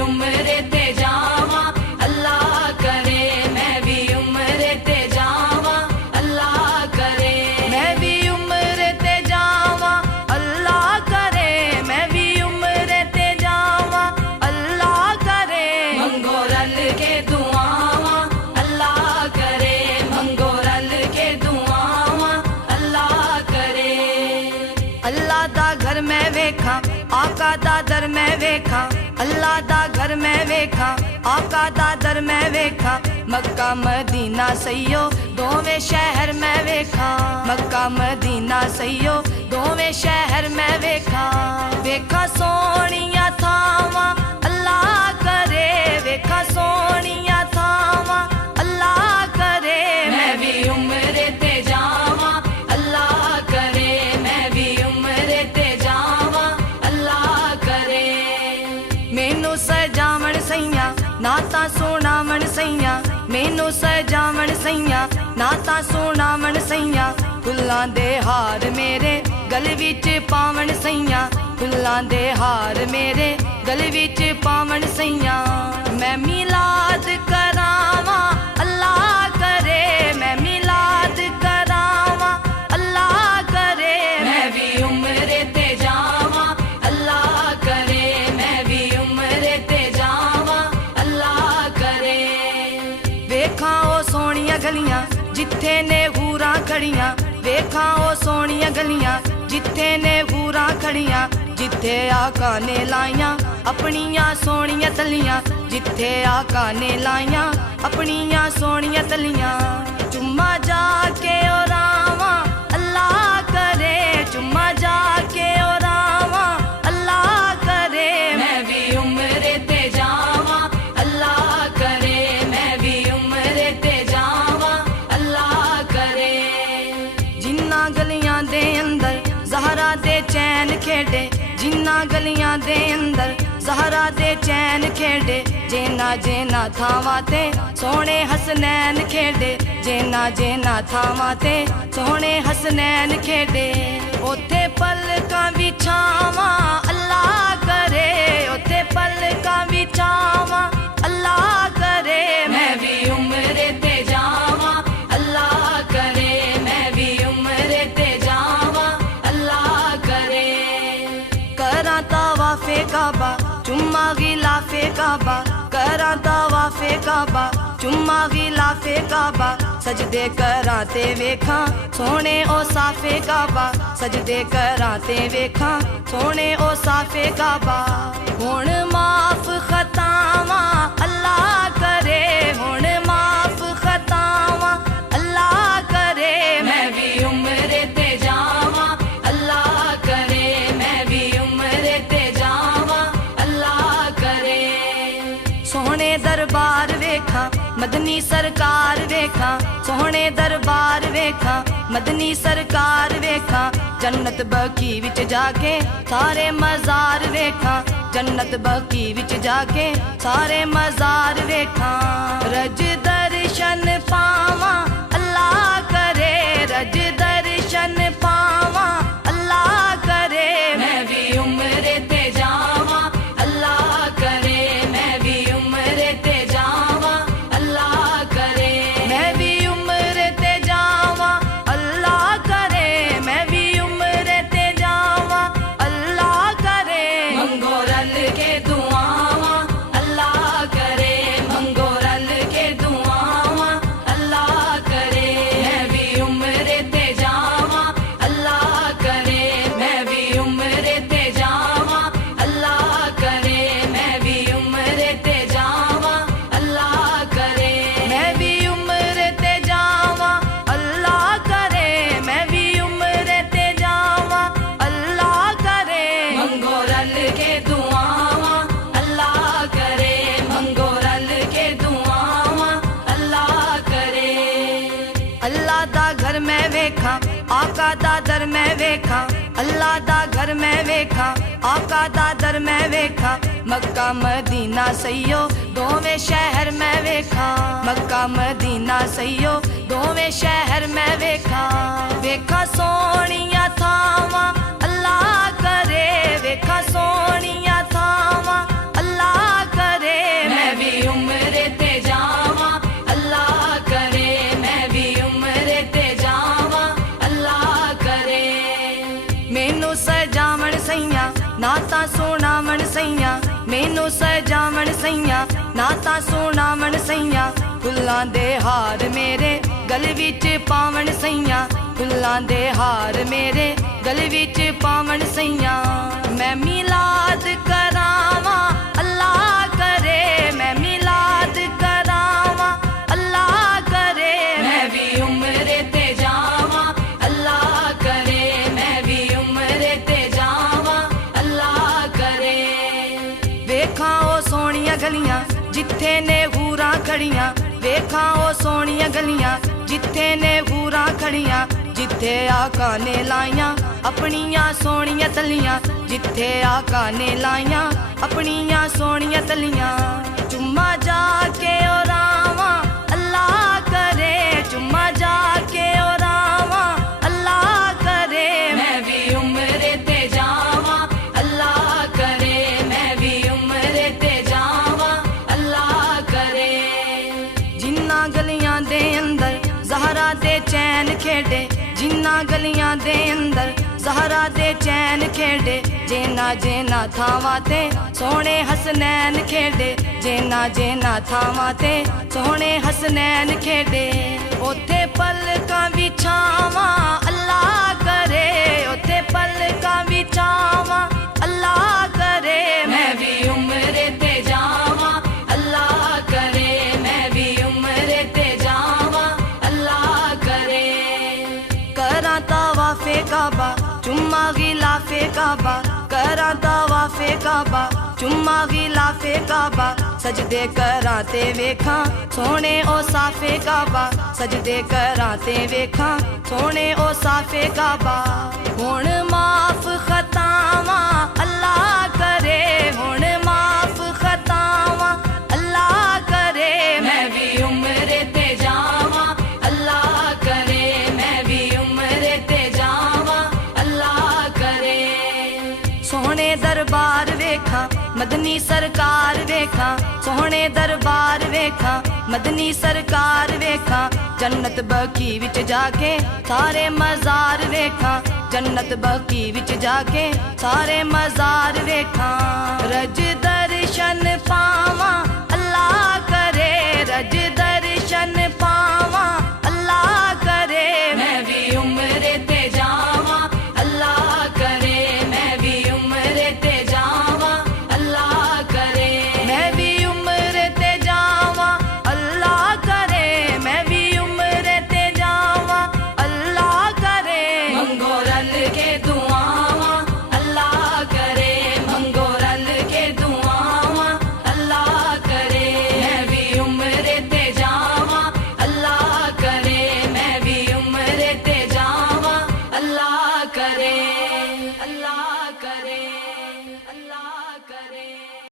उम्र ते जावा अल्लाह करे, मैं भी उम्र ते जावा अल्लाह करे, मैं भी उम्र ते जावा अल्लाह करे, मैं भी उम्र ते जावा अल्लाह करे। मंगो रल के दुआवा अल्लाह करे, मंगो रल के दुआवा अल्लाह करे। अल्लाह दा घर मैं वेखा आका दा दर मैं वेखा, अल्लाह दा घर मैं वेखा आका दा दर मैं वेखा। मक्का मदीना सैयो दोवें शहर मैं वेखा, मक्का मदीना सैयो दोवें शहर मैं वेखा। वेखा सोनिया थावा अल्लाह करे, वेखा सोनिया थावा अल्लाह करे, मैं भी उम्र ते जावा अल्लाह करे, मैं भी उम्र ते जावा अल्लाह करे। मैनू सजावण सैया नाता सोनावण सैया, मैनू सजावण सैया नाता सोनावण सैया। फुल्लां दे हार मेरे गल विच पावण सैया, फुल्लां दे हार मेरे गल विच पावण सैया। मैं मिलाद करावा अल्लाह करे, मैं मिलाद करावा अल्लाह करे, मैं भी उम्र ते जावा अल्लाह करे, मैं भी उम्र ते जावा अल्लाह करे। वेखा ओ सोनिया गलियां जिथे ने हूरां खड़ियां, वेखा ओ सोनिया गलियां जिथे ने हूरां खड़ियां। जिथे आका ने लाइयां अपनियां सोनियां तलियां, जिथे आका ने लाइयां अपनियां सोनियां तलियां। चुम्मा जाके ओ रावा अल्लाह करे, चुम्मा जाके ओ रावा अल्लाह करे, मैं भी उम्र ते जावा अल्लाह करे, मैं भी उम्र ते जावा अल्लाह करे। जिन्ना गलियां दे अंदर ज़हरा दे चैन खेडे, जिन्ना गलियां दे अंदर ज़हरा दे चैन खेडे। जेना जेना थावां ते सोहणे हसनैन खेडे, जेना जेना थावां ते सोहणे हसनैन खेडे। ओथे पलकां बिछावां अल्लाह करे, ओथे पलकां बिछावां अल्लाह करे, मैं भी उम्र ते जावा अल्लाह करे, मैं भी उम्र ते जावा अल्लाह करे। करा तवाफे काबा चुम्मा गिलाफे काबा, करा तवाफे काबा चुम्मा गिलाफे काबा। सजदे करा ते वेखा सोहणे ओ साफे काबा, सजदे करा ते वेखा सोहणे ओ साफे काबा। हुण माफ खतावां अल्लाह करे, हुण माफ खतावां अल्लाह करे, मैं भी उम्र ते जावा अल्लाह करे, मैं भी उम्र ते जावा अल्लाह करे। सोहणे दरबार वेखा मदनी सरकार वेखा, सोहणे दरबार वेखा मदनी सरकार वेखा। जन्नत बकी विच जाके सारे मज़ार वेखा, जन्नत बकी विच जाके सारे मज़ार वेखा। रज दर्शन पावा अल्लाह करे, रज दर्शन पावा अल्लाह करे, मैं भी उम्र ते जावा अल्लाह करे, मैं भी उम्र ते जावा अल्लाह करे, मैं भी उम्र ते जावा अल्लाह करे, मैं भी उम्र ते जावा अल्लाह करे। मंगो रल के दुआवा अल्लाह करे, मंगो रल के दुआवा अल्लाह करे, मैं भी उम्र ते जावा अल्लाह करे, मैं भी उम्र ते जावा अल्लाह करे, मैं भी उम्र ते जावा अल्लाह करे, मैं भी उम्र ते जावा अल्लाह करे, मैं भी उम्र ते जावा अल्लाह करे। मंगो रल के दुआवा अल्लाह करे, मंगो रल के दुआवा अल्लाह करे। अल्लाह दा घर मैं वेखा आका दा दर मैं वेखा, अल्लाह दा घर मैं वेखा आका दा दर मैं वेखा। मक्का मदीना सैयो दोवें शहर मैं वेखा, मक्का मदीना सैयो दोवें शहर मैं वेखा। वेखा सोनिया थावां अल्लाह करे, वेखा सोनिया थावां अल्लाह करे, ना तां सोणावण सैया मैनू सजावण सैया ना तां सोणावण सैया फुल्लां दे हार मेरे गल विच पावण सैया फुल्लां दे हार मेरे गल विच पावण सैया मैं मिलाद करावां अल्लाह करे मैं मिलाद करावां अल्लाह करे मैं भी उम्रे ते जावां अल्लाह करे मैं भी उम्रे ते जावां अल्लाह करे वेखां ओ सोहणियां गलियां जिथे ने हूरां खड़ियां वेखां ओ सोहणियां गलियां जिथे ने हूरां खड़ियां जिथे आका ने लाइयां अपनियां सोहणियां तलियां जिथे आका ने लाइयां अपनियां सोहणियां तलियां चुम्मा जाके ओ रावां अल्लाह करे चुम्मा जाके ओ रावां अल्लाह करे मैं भी उम्रे ते जावां अल्लाह करे मैं भी उम्रे ते जावां अल्लाह करे जिन्ना गलियां दे अंदर ज़हरा दे चैन खेडे जिन्ना गलियां दे अंदर ज़हरा दे चैन खेडे जेना जेना थावां ते सोहणे हसनैन खेडे जेना जेना थावां ते सोहणे हसनैन खेडे ओथे पलकां विछावां अल्लाह करे ओथे पलकां विछावां अल्लाह करे मैं भी उम्रे ते जावां अल्लाह करे मैं भी उम्रे ते जावां अल्लाह करे करां तवाफ़े काबा चुम्मा गिलाफ़े काबा करां तवाफ़े काबा चुम्मा गिलाफ़े काबा सजदे करां ते वेखां सोहणे ओ साफ़े काबा सजदे करां ते वेखां सोहणे ओ साफ़े काबा हुण माफ़ खतावां अल्लाह करे हुण माफ़ खतावां अल्लाह करे मैं भी उम्रे ते जावां अल्लाह करे मैं भी उम्रे ते जावां अल्लाह करे सोहणे दरबार वेखां मदनी सरकार वेखां सोहणे दरबार वेखां मदनी सरकार वेखां जन्नत बकी विच जाके सारे मज़ार वेखां जन्नत बकी विच जाके सारे मज़ार वेखां